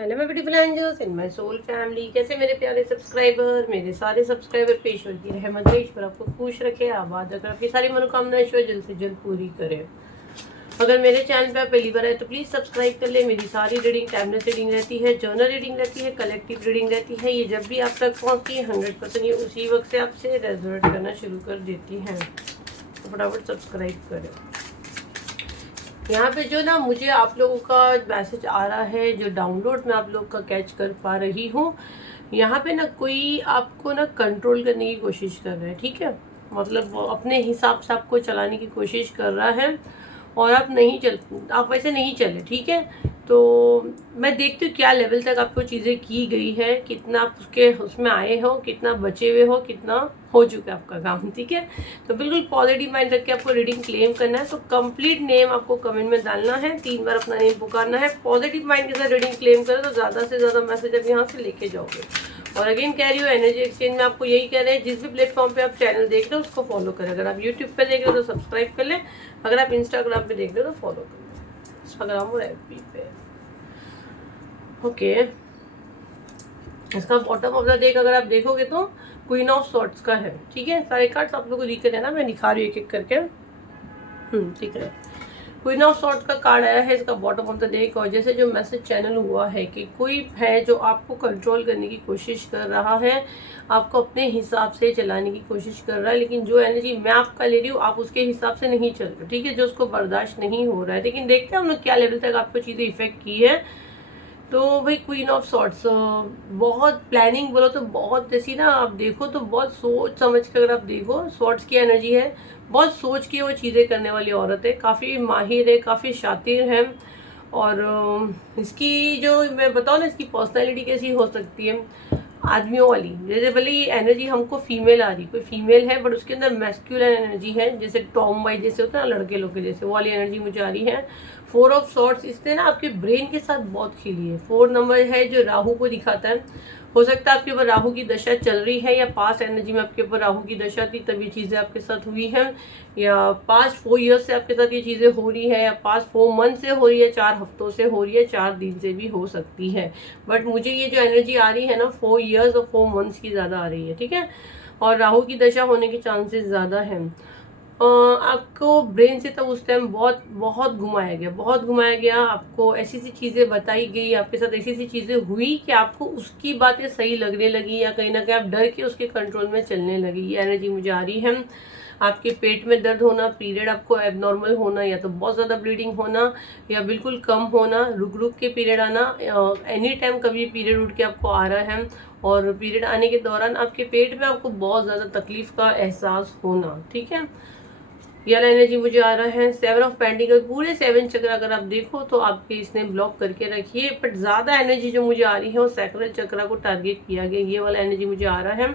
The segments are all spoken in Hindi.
Hello my beautiful angels in my soul family. कैसे मेरे प्यारे सब्सक्राइबर, मेरे सारे सब्सक्राइबर पे ईश्वर की रहमत है, ईश्वर आपको खुश रखे, आबाद रखे, आपकी सारी मनोकामनाएं ईश्वर जल्द से जल्द पूरी करे। अगर मेरे चैनल पे आप पहली बार आए तो प्लीज़ सब्सक्राइब कर ले। मेरी सारी रीडिंग टैबलेट रीडिंग रहती है, जर्नल रीडिंग रहती है, कलेक्टिव रीडिंग रहती है। ये जब भी आप तक पहुँचती है 100% ये उसी वक्त से आपसे रेजोनेट करना शुरू कर देती हैं, तो फटाफट सब्सक्राइब करें। यहाँ पे जो ना मुझे आप लोगों का मैसेज आ रहा है, जो डाउनलोड मैं आप लोग का कैच कर पा रही हूँ, यहाँ पे ना कोई आपको ना कंट्रोल करने की कोशिश कर रहा है। ठीक है, मतलब वो अपने हिसाब से आपको चलाने की कोशिश कर रहा है और आप वैसे नहीं चले। ठीक है, तो मैं देखती हूँ क्या लेवल तक आपको चीज़ें की गई है, कितना आप उसमें आए हो, कितना बचे हुए हो, कितना हो चुका है आपका काम। ठीक है, तो बिल्कुल पॉजिटिव माइंड रख के आपको रीडिंग क्लेम करना है। तो कंप्लीट नेम आपको कमेंट में डालना है, 3 बार अपना नेम पुकारना है। पॉजिटिव माइंड के साथ रीडिंग क्लेम करें तो ज़्यादा से ज़्यादा मैसेज आप यहाँ से लेके जाओगे। और अगेन कह रही हूँ, एनर्जी एक्सचेंज में आपको यही कह रहे हैं, जिस भी प्लेटफॉर्म पे आप चैनल देख रहे हो उसको फॉलो करें। अगर आप यूट्यूब पे देख रहे हो तो सब्सक्राइब कर लें, अगर आप इंस्टाग्राम पे देख रहे हो तो फॉलो कर लें, इंस्टाग्राम और एफबी पे। ओके, इसका बॉटम ऑफ द डेक अगर आप देखोगे तो क्वीन ऑफ सॉर्ट्स का है। ठीक है, सारे कार्ड्स आप लोगों को दिख रहे हैं ना, मैं दिखा रही हूँ एक एक करके। दिख रहे हैं, क्वीन ऑफ सॉर्ट का कार्ड आया है इसका बॉटम ऑफ द डेक। और जैसे जो मैसेज चैनल हुआ है कि कोई है जो आपको कंट्रोल करने की कोशिश कर रहा है, आपको अपने हिसाब से चलाने की कोशिश कर रहा है, लेकिन जो एनर्जी मैं आपका ले रही हूँ आप उसके हिसाब से नहीं चल रहे। ठीक है, जो उसको बर्दाश्त नहीं हो रहा है, लेकिन देखते हैं हम लोग क्या लेवल तक आपको चीज़ें इफेक्ट की है। तो भाई क्वीन ऑफ सॉर्ट्स बहुत प्लानिंग बोलो तो बहुत, जैसी ना आप देखो तो बहुत सोच समझ कर, अगर आप देखो सॉर्ट्स की एनर्जी है, बहुत सोच के वो चीज़ें करने वाली औरत है, काफ़ी माहिर है, काफ़ी शातिर है। और इसकी जो मैं बताऊँ ना, इसकी पर्सनैलिटी कैसी हो सकती है, आदमियों वाली। जैसे भले ये एनर्जी हमको फीमेल आ रही, कोई फीमेल है बट उसके अंदर मैस्कुलिन एनर्जी है, जैसे टॉम वाइज जैसे होता है ना लड़के लोग के जैसे, वो वाली एनर्जी मुझे आ रही है। 4 ऑफ सॉर्ट्स इसने ना आपके ब्रेन के साथ बहुत खेली है। 4 नंबर है जो राहु को दिखाता है। हो सकता है आपके ऊपर राहु की दशा चल रही है, या पास्ट एनर्जी में आपके ऊपर राहु की दशा थी तभी चीज़ें आपके साथ हुई हैं, या पास्ट 4 ईयर्स से आपके साथ ये चीज़ें हो रही है, या पास्ट 4 मंथ से हो रही है, 4 हफ्तों से हो रही है, 4 दिन से भी हो सकती है। बट मुझे ये जो एनर्जी आ रही है ना 4 ईयर्स और 4 मंथ्स की ज़्यादा आ रही है। ठीक है, और राहु की दशा होने के चांसेस ज़्यादा हैं। आपको ब्रेन से तब उस टाइम बहुत बहुत घुमाया गया, बहुत घुमाया गया। आपको ऐसी सी चीज़ें बताई गई, आपके साथ ऐसी सी चीज़ें हुई कि आपको उसकी बातें सही लगने लगी, या कहीं ना कहीं आप डर के उसके कंट्रोल में चलने लगी। ये एनर्जी मुझे आ रही है। आपके पेट में दर्द होना, पीरियड आपको एबनॉर्मल होना, या तो बहुत ज़्यादा ब्लीडिंग होना, या बिल्कुल कम होना, रुक रुक के पीरियड आना, एनी टाइम कभी पीरियड उठ के आपको आ रहा है, और पीरियड आने के दौरान आपके पेट में आपको बहुत ज़्यादा तकलीफ का एहसास होना। ठीक है, यह एनर्जी मुझे आ रहा है। 7 ऑफ पेंटिकल, पूरे 7 चक्र अगर आप देखो तो आपके इसने ब्लॉक करके रखिए, बट ज़्यादा एनर्जी जो मुझे आ रही है वो सैक्रल चक्र को टारगेट किया गया, ये वाला एनर्जी मुझे आ रहा है।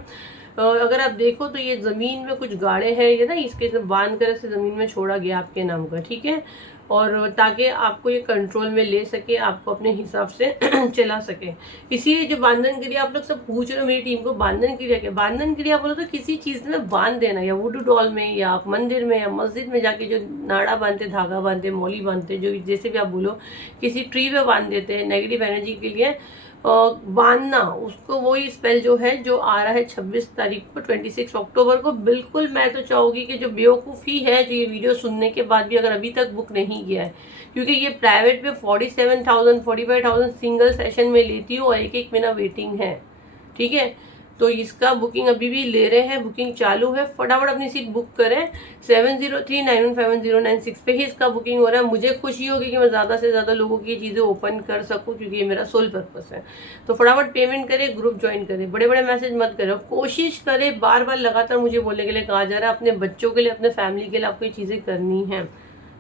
अगर आप देखो तो ये ज़मीन में कुछ गाड़े हैं, ये ना इसके बांध कर से ज़मीन में छोड़ा गया आपके नाम का। ठीक है, और ताकि आपको ये कंट्रोल में ले सके, आपको अपने हिसाब से चला सके। इसीलिए जो बांधन क्रिया आप लोग सब पूछ रहे हो मेरी टीम को, बांधन क्रिया क्या, बांधन क्रिया बोलो तो किसी चीज़ में बांध देना, या वुडू डॉल में, या आप मंदिर में या मस्जिद में जाके जो नाड़ा बांधते, धागा बांधते, मौली बांधते, जो जैसे भी आप बोलो, किसी ट्री पे बांध देते हैं नेगेटिव एनर्जी के लिए बांधना, उसको वही स्पेल जो है जो आ रहा है 26 तारीख को, 26 अक्टूबर को। बिल्कुल मैं तो चाहूँगी कि जो बेवकूफ़ी है, जो ये वीडियो सुनने के बाद भी अगर अभी तक बुक नहीं किया है, क्योंकि ये प्राइवेट में 47,000 45,000 सिंगल सेशन में लेती हूँ और एक एक महीना वेटिंग है। ठीक है, तो इसका बुकिंग अभी भी ले रहे हैं, बुकिंग चालू है, फटाफट अपनी सीट बुक करें। 7039151096 पे ही इसका बुकिंग हो रहा है। मुझे खुशी होगी कि मैं ज़्यादा से ज़्यादा लोगों की चीज़ें ओपन कर सकूं, क्योंकि ये मेरा सोल पर्पस है। तो फटाफट पेमेंट करें, ग्रुप ज्वाइन करें, बड़े बड़े मैसेज मत करें, कोशिश करें, बार बार लगातार मुझे बोलने के लिए कहा जा रहा है, अपने बच्चों के लिए, अपने फैमिली के लिए आपको ये चीज़ें करनी है।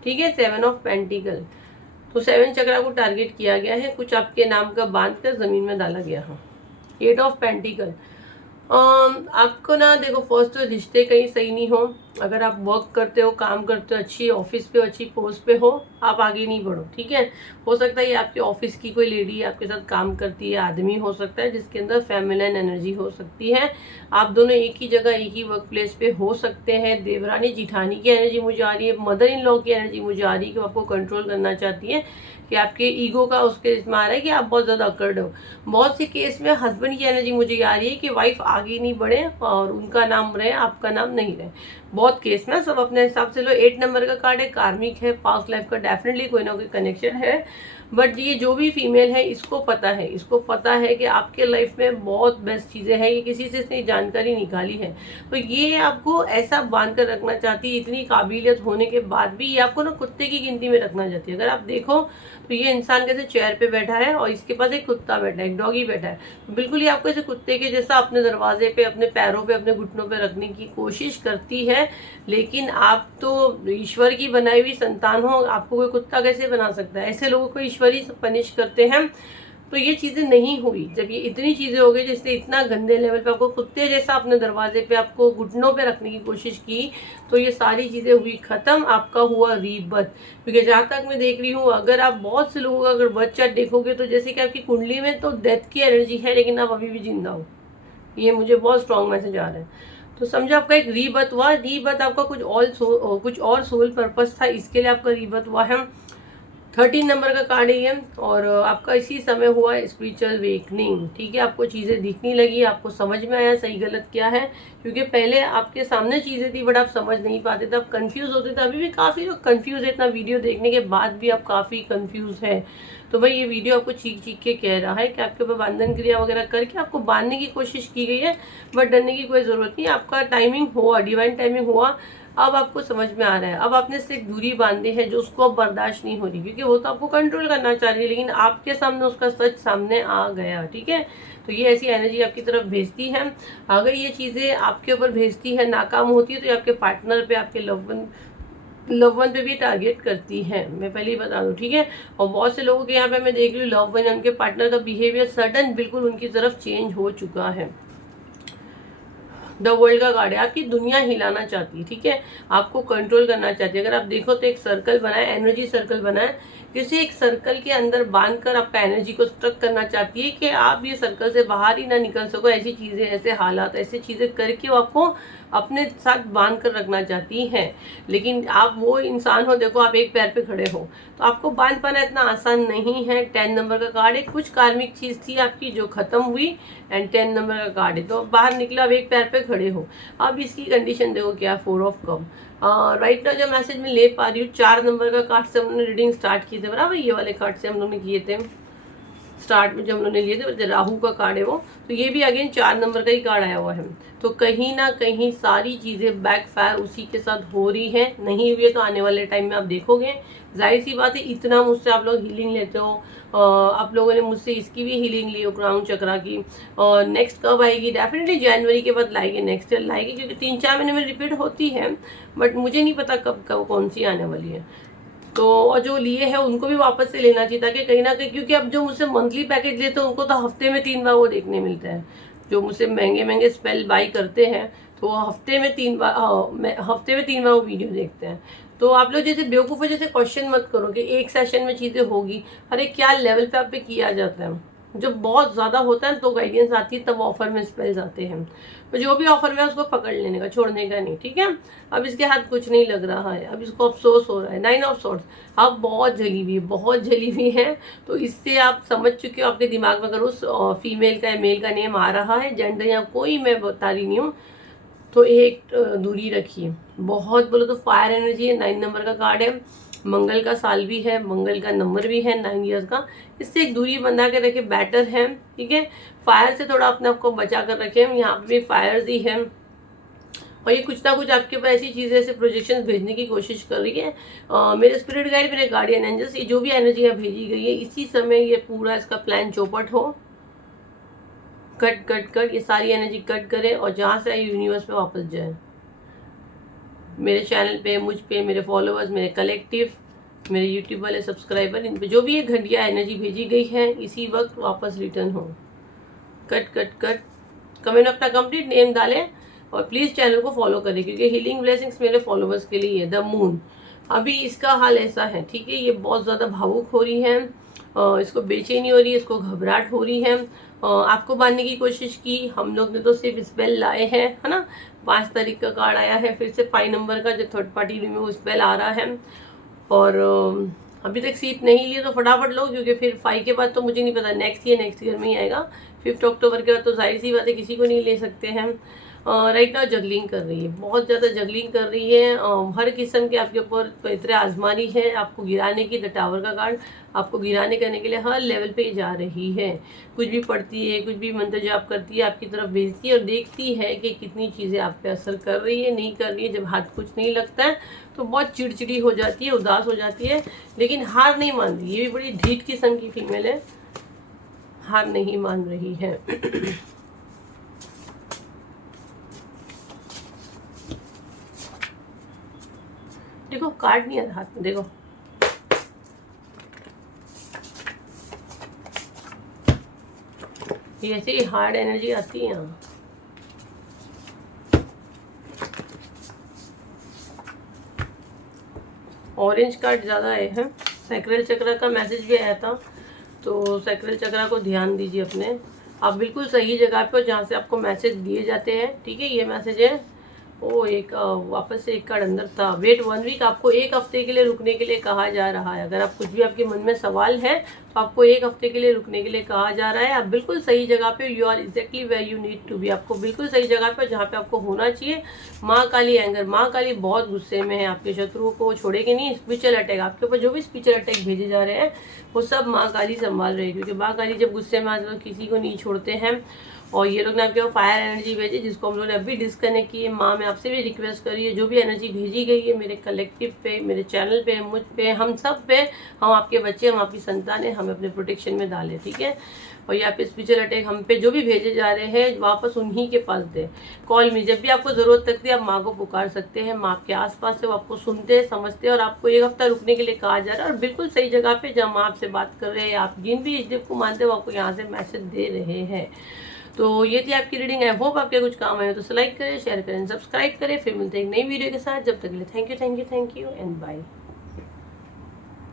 ठीक है, 7 ऑफ पेंटिकल, तो 7 चक्रा को टारगेट किया गया है, कुछ आपके नाम का बांध कर ज़मीन में डाला गया है। 8 ऑफ पेंटिकल, आपको ना देखो, फर्स्ट तो रिश्ते कहीं सही नहीं हो, अगर आप वर्क करते हो, काम करते हो, अच्छी ऑफिस पे, अच्छी पोस्ट पे हो, आप आगे नहीं बढ़ो, ठीक है। हो सकता है ये आपके ऑफिस की कोई लेडी आपके साथ काम करती है, आदमी हो सकता है जिसके अंदर फेमिनिन एनर्जी हो सकती है। आप दोनों एक ही जगह, एक ही वर्क प्लेस पे हो सकते हैं। देवरानी जिठानी की एनर्जी मुझे आ रही है, मदर इन लॉ की एनर्जी मुझे आ रही है कि वो आपको कंट्रोल करना चाहती है, कि आपके ईगो का उसके इसमें आ रहा है कि आप बहुत ज़्यादा अकड़ हो। बहुत से केस में हस्बैंड की एनर्जी मुझे आ रही है कि वाइफ आगे नहीं बढ़े और उनका नाम रहे, आपका नाम नहीं रहे। बहुत केस में सब अपने हिसाब से लो। 8 नंबर का कार्ड है, कार्मिक है, पास्ट लाइफ का डेफिनेटली कोई ना कोई कनेक्शन है। बट ये जो भी फीमेल है इसको पता है, इसको पता है कि आपके लाइफ में बहुत बेस्ट चीज़ें हैं, ये किसी से इसने जानकारी निकाली है। तो ये आपको ऐसा बांध कर रखना चाहती है, इतनी काबिलियत होने के बाद भी ये आपको ना कुत्ते की गिनती में रखना चाहती है। अगर आप देखो तो ये इंसान कैसे चेयर पे बैठा है और इसके पास एक कुत्ता बैठा है, एक डॉगी बैठा है। तो बिल्कुल ये आपको ऐसे कुत्ते के जैसा अपने दरवाजे पे, अपने पैरों पे, अपने घुटनों पे रखने की कोशिश करती है। लेकिन आप तो ईश्वर की बनाई हुई संतान हो, आपको कोई कुत्ता कैसे बना सकता है? ऐसे लोगों को ईश्वर ही पनिश करते हैं। तो ये चीज़ें नहीं हुई। जब ये इतनी चीज़ें हो गई जिसने इतना गंदे लेवल पे आपको कुत्ते जैसा अपने दरवाजे पे, आपको घुटनों पे रखने की कोशिश की, तो ये सारी चीज़ें हुई ख़त्म, आपका हुआ रीबर्थ। क्योंकि जहाँ तक मैं देख रही हूँ, अगर आप बहुत से लोगों का अगर बर्थ चार्ट देखोगे तो जैसे कि आपकी कुंडली में तो डेथ की एनर्जी है, लेकिन आप अभी भी जिंदा हो। ये मुझे बहुत स्ट्रॉन्ग मैसेज आ रहा है। तो समझो आपका एक रीबर्थ हुआ। रीबर्थ आपका कुछ और सोल पर्पस था, इसके लिए आपका रीबर्थ हुआ है। 13 नंबर का कार्ड है ये, और आपका इसी समय हुआ है स्पिरिचुअल वेकनिंग, ठीक है। आपको चीज़ें दिखने लगी, आपको समझ में आया सही गलत क्या है। क्योंकि पहले आपके सामने चीज़ें थी बट आप समझ नहीं पाते थे, आप कंफ्यूज होते थे। अभी भी काफ़ी लोग कंफ्यूज है, इतना वीडियो देखने के बाद भी आप काफ़ी कंफ्यूज है। तो भाई ये वीडियो आपको चीख चीख के कह रहा है कि आपके ऊपर बंधन क्रिया वगैरह करके आपको बांधने की कोशिश की गई है, बट डरने की कोई ज़रूरत नहीं। आपका टाइमिंग हुआ, डिवाइन टाइमिंग हुआ, अब आपको समझ में आ रहा है। अब आपने से एक दूरी बांधी है जो उसको अब बर्दाश्त नहीं हो रही, क्योंकि वो तो आपको कंट्रोल करना चाह रही है, लेकिन आपके सामने उसका सच सामने आ गया, ठीक है। तो ये ऐसी एनर्जी आपकी तरफ भेजती है। अगर ये चीज़ें आपके ऊपर भेजती है, नाकाम होती है, तो ये आपके पार्टनर पे, आपके लव वन पे भी टारगेट करती है, मैं पहले ही बता दूं, ठीक है। और बहुत से लोगों के यहाँ पे मैं देख रही हूँ लव वन, उनके पार्टनर का बिहेवियर सडन बिल्कुल उनकी तरफ चेंज हो चुका है। द वर्ल्ड का कार्ड है, आपकी दुनिया हिलाना चाहती है, ठीक है, आपको कंट्रोल करना चाहती है। अगर आप देखो तो एक सर्कल बना है, एनर्जी सर्कल बना है, किसी एक सर्कल के अंदर बांध कर आपका एनर्जी को स्ट्रक करना चाहती है कि आप ये सर्कल से बाहर ही ना निकल सको। ऐसी चीज़ें, ऐसे हालात, ऐसी चीज़ें करके वो आपको अपने साथ बांध कर रखना चाहती हैं। लेकिन आप वो इंसान हो, देखो आप एक पैर पे खड़े हो, तो आपको बांध पाना इतना आसान नहीं है। 10 नंबर का कार्ड है, कुछ कार्मिक चीज़ थी आपकी जो खत्म हुई, एंड 10 नंबर का कार्ड है, तो बाहर निकला, अब एक पैर पे खड़े हो। अब इसकी कंडीशन देखो क्या, 4 ऑफ कप। राइट ना जो मैसेज में ले पा रही हूँ, 4 नंबर का कार्ड से हमने रीडिंग स्टार्ट की थी, बराबर ये वाले कार्ड से हम लोगों ने किए थे स्टार्ट में, जब उन्होंने लिए थे, राहु का कार्ड है वो। तो ये भी अगेन 4 नंबर का ही कार्ड आया हुआ है। तो कहीं ना कहीं सारी चीज़ें बैकफायर उसी के साथ हो रही है, नहीं हुई है तो आने वाले टाइम में आप देखोगे। जाहिर सी बात है, इतना मुझसे आप लोग हीलिंग लेते हो, आप लोगों ने मुझसे इसकी भी हीलिंग ली हो, क्राउन चक्रा की। और नेक्स्ट कब आएगी? डेफिनेटली जनवरी के बाद लाएगी, नेक्स्ट ईयर लाएगी, क्योंकि 3-4 महीने में रिपीट होती है, बट मुझे नहीं पता कब कौन सी आने वाली है। तो और जो लिए हैं उनको भी वापस से लेना चाहिए, ताकि कहीं ना कहीं, क्योंकि अब जो मुझसे मंथली पैकेज लेते हैं उनको तो हफ्ते में 3 बार वो देखने मिलता है। जो मुझसे महंगे महंगे स्पेल बाई करते हैं तो वो हफ्ते में 3 बार, हफ्ते में 3 बार वो वीडियो देखते हैं। तो आप लोग जैसे बेवकूफ़ जैसे क्वेश्चन मत करो कि एक सेशन में चीज़ें होगी। अरे क्या लेवल पे आप पे किया जाता है, जब बहुत ज़्यादा होता है तो गाइडेंस आती है, तब ऑफर में स्पेल्स आते हैं। तो जो भी ऑफर में है उसको पकड़ लेने का, छोड़ने का नहीं, ठीक है। अब इसके हाथ कुछ नहीं लग रहा है, अब इसको अफसोस हो रहा है। 9 ऑफ सॉर्ड्स, आप बहुत जली हुई, बहुत जली हुई है। तो इससे आप समझ चुके हो, आपके दिमाग में अगर उस फीमेल का या मेल का नेम आ रहा है, जेंडर या कोई मैं बता रही नहीं हूँ, तो एक दूरी रखिए। बहुत बोलो तो फायर एनर्जी है, 9 नंबर का कार्ड है, मंगल का साल भी है, मंगल का नंबर भी है 9 ईयर्स का। इससे एक दूरी बना के रखे, बेटर है, ठीक है। फायर से थोड़ा अपने आप को बचा कर रखें, यहाँ पे भी फायर ही है। और ये कुछ ना कुछ आपके ऊपर ऐसी चीज़ें, ऐसे प्रोजेक्शन भेजने की कोशिश कर रही है। मेरे स्पिरिट गाइड, मेरे गार्डियन एंजल्स, ये जो भी एनर्जी यहाँ भेजी गई है, इसी समय ये पूरा इसका प्लान चौपट हो, कट ये सारी एनर्जी कट करे और जहाँ से आई यूनिवर्स पे वापस जाए। मेरे चैनल पे, मुझ पे, मेरे फॉलोअर्स, मेरे कलेक्टिव, मेरे यूट्यूब वाले सब्सक्राइबर, इन पे जो भी ये घटिया एनर्जी भेजी गई है, इसी वक्त वापस रिटर्न हो। कट कमेंट अपना कंप्लीट नेम डालें, और प्लीज़ चैनल को फॉलो करें, क्योंकि हीलिंग ब्लेसिंग्स मेरे फॉलोवर्स के लिए है। द मून, अभी इसका हाल ऐसा है, ठीक है, ये बहुत ज़्यादा भावुक हो रही है, इसको बेचैनी हो रही है, इसको घबराहट हो रही है। आपको बांधने की कोशिश की, हम लोग ने तो सिर्फ स्पेल लाए हैं, है ना। 5 तारीख का कार्ड आया है, फिर से 5 नंबर का जो थर्ड पार्टी में वो स्पेल आ रहा है। और अभी तक सीट नहीं लिए तो फटाफट लो, क्योंकि फिर 5 के बाद तो मुझे नहीं पता, नेक्स्ट ईयर में ही आएगा। 5 अक्टूबर के बाद तो जाहिर सी बात है किसी को नहीं ले सकते हैं। राइट नाउ जगलिंग कर रही है, बहुत ज़्यादा जगलिंग कर रही है। हर किस्म के आपके ऊपर इतने आजमानी है, आपको गिराने की, द टावर का कार्ड आपको गिराने करने के लिए हर लेवल पे जा रही है। कुछ भी पढ़ती है, कुछ भी मंत्र जाप करती है, आपकी तरफ भेजती है और देखती है कि कितनी चीज़ें आप पे असर कर रही है, नहीं कर रही है। जब हाथ कुछ नहीं लगता है तो बहुत चिड़चिड़ी हो जाती है, उदास हो जाती है, लेकिन हार नहीं मान रही। ये भी बड़ी ढीठ किस्म की फीमेल है, हार नहीं मान रही है। देखो कार्ड नहीं आ रहा हाथ में, देखो ये ऐसे ही हार्ड एनर्जी आती है यहाँ। ऑरेंज कार्ड ज़्यादा आए हैं। सैक्रल चक्र का मैसेज भी आया था, तो सैक्रल चक्र को ध्यान दीजिए अपने। आप बिल्कुल सही जगह पे हो जहाँ से आपको मैसेज दिए जाते हैं, ठीक है। ये मैसेज है, ओ एक वापस से एक कार्ड अंदर था। वेट 1 वीक, आपको 1 हफ्ते के लिए रुकने के लिए कहा जा रहा है। अगर आप कुछ भी आपके मन में सवाल है तो आपको 1 हफ्ते के लिए रुकने के लिए कहा जा रहा है। आप बिल्कुल सही जगह पे, you are exactly where you need to be. आपको बिल्कुल सही जगह पे, जहाँ पे आपको होना चाहिए। माँ काली एंगर, माँ काली बहुत गुस्से में है, आपके शत्रुओं को छोड़ेगी नहीं। स्पिरिचुअल अटैक, आपके ऊपर जो भी स्पिरिचुअल अटैक भेजे जा रहे हैं वो सब माँ काली संभाल रही है, क्योंकि माँ काली जब गुस्से में आते तो किसी को नहीं छोड़ते हैं। और ये लोग ने आपके फायर एनर्जी भेजी, जिसको हम लोग ने अभी डिस्कनेक्ट की है। माँ, मैं आपसे भी रिक्वेस्ट करी है, जो भी एनर्जी भेजी गई है मेरे कलेक्टिव पे, मेरे चैनल पे, मुझ पे, हम सब पे, हम आपके बच्चे, हम आपकी संतान है, हमें अपने प्रोटेक्शन में डालें, ठीक है। और यहाँ पे स्पिरिचुअल अटैक हम पे जो भी भेजे जा रहे हैं वापस उन्हीं के पास दे। कॉल में जब भी आपको ज़रूरत लगती है आप माँ को पुकार सकते हैं। माँ आपके आसपास से, वो आपको सुनते हैं, समझते हैं, और आपको 1 हफ्ता रुकने के लिए कहा जा रहा है। और बिल्कुल सही जगह पे जहाँ माँ आपसे बात कर रहे हैं, आप जिन भी इस को मानते हैं वो आपको यहाँ से मैसेज दे रहे हैं। तो ये थी आपकी रीडिंग। आई होप आपके कुछ काम आए हो तो लाइक करें, शेयर करें, सब्सक्राइब करें। फिर मिलते हैं एक नई वीडियो के साथ। जब तक के लिए थैंक यू एंड बाय।